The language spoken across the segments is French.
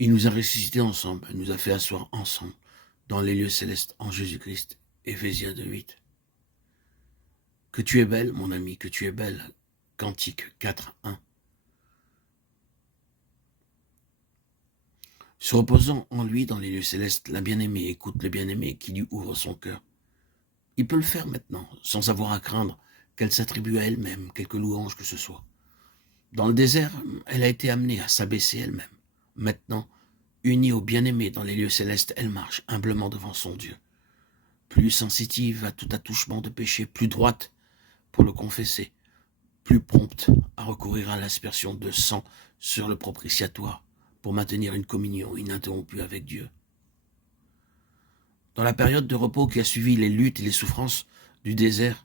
Il nous a ressuscités ensemble, il nous a fait asseoir ensemble dans les lieux célestes en Jésus-Christ. Éphésiens 2:8. Que tu es belle, mon ami, que tu es belle. Cantique 4:1. Se reposant en lui dans les lieux célestes, la bien-aimée écoute le bien-aimé qui lui ouvre son cœur. Il peut le faire maintenant, sans avoir à craindre qu'elle s'attribue à elle-même quelque louange que ce soit. Dans le désert, elle a été amenée à s'abaisser elle-même. Maintenant, unie au bien-aimé dans les lieux célestes, elle marche humblement devant son Dieu. Plus sensitive à tout attouchement de péché, plus droite pour le confesser, plus prompte à recourir à l'aspersion de sang sur le propitiatoire pour maintenir une communion ininterrompue avec Dieu. Dans la période de repos qui a suivi les luttes et les souffrances du désert,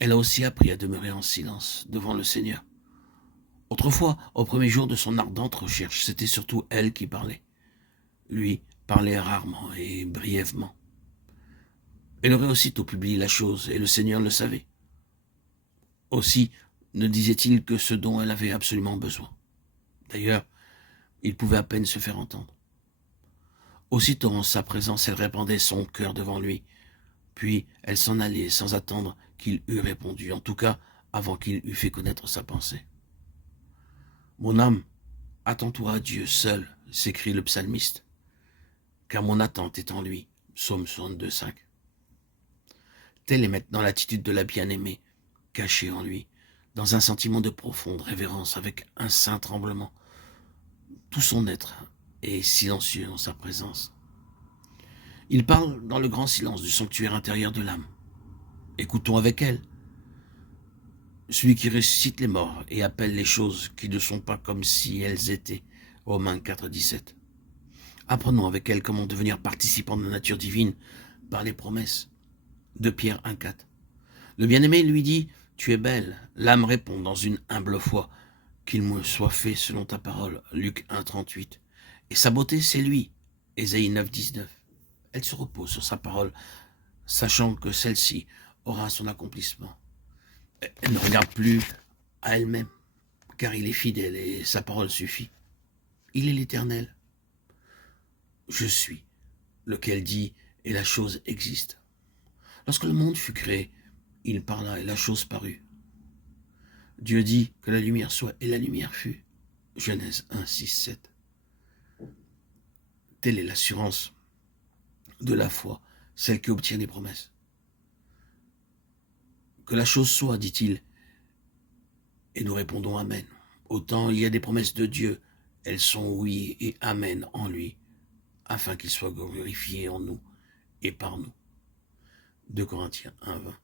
elle a aussi appris à demeurer en silence devant le Seigneur. Autrefois, au premier jour de son ardente recherche, c'était surtout elle qui parlait. Lui parlait rarement et brièvement. Elle aurait aussitôt publié la chose, et le Seigneur le savait. Aussi ne disait-il que ce dont elle avait absolument besoin. D'ailleurs, il pouvait à peine se faire entendre. Aussitôt en sa présence, elle répandait son cœur devant lui, puis elle s'en allait sans attendre qu'il eût répondu, en tout cas avant qu'il eût fait connaître sa pensée. « Mon âme, attends-toi à Dieu seul, s'écrie le psalmiste, car mon attente est en lui. » Psaume 62:5. Telle est maintenant l'attitude de la bien-aimée, cachée en lui, dans un sentiment de profonde révérence, avec un saint tremblement. Tout son être est silencieux en sa présence. Il parle dans le grand silence du sanctuaire intérieur de l'âme. Écoutons avec elle. Celui qui ressuscite les morts et appelle les choses qui ne sont pas comme si elles étaient. Romains 4:17. Apprenons avec elle comment devenir participant de la nature divine par les promesses. 2 Pierre 1:4. Le bien-aimé lui dit « Tu es belle ». L'âme répond dans une humble foi « Qu'il me soit fait selon ta parole ». Luc 1:38. Et sa beauté, c'est lui. Ésaïe 9:19. Elle se repose sur sa parole, sachant que celle-ci aura son accomplissement. Elle ne regarde plus à elle-même, car il est fidèle et sa parole suffit. Il est l'Éternel. Je suis, lequel dit et la chose existe. Lorsque le monde fut créé, il parla et la chose parut. Dieu dit que la lumière soit et la lumière fut. Genèse 1:6-7. Telle est l'assurance de la foi, celle qui obtient les promesses. Que la chose soit, dit-il, et nous répondons Amen. Autant il y a des promesses de Dieu, elles sont oui et Amen en lui, afin qu'il soit glorifié en nous et par nous. 2 Corinthiens 1:20.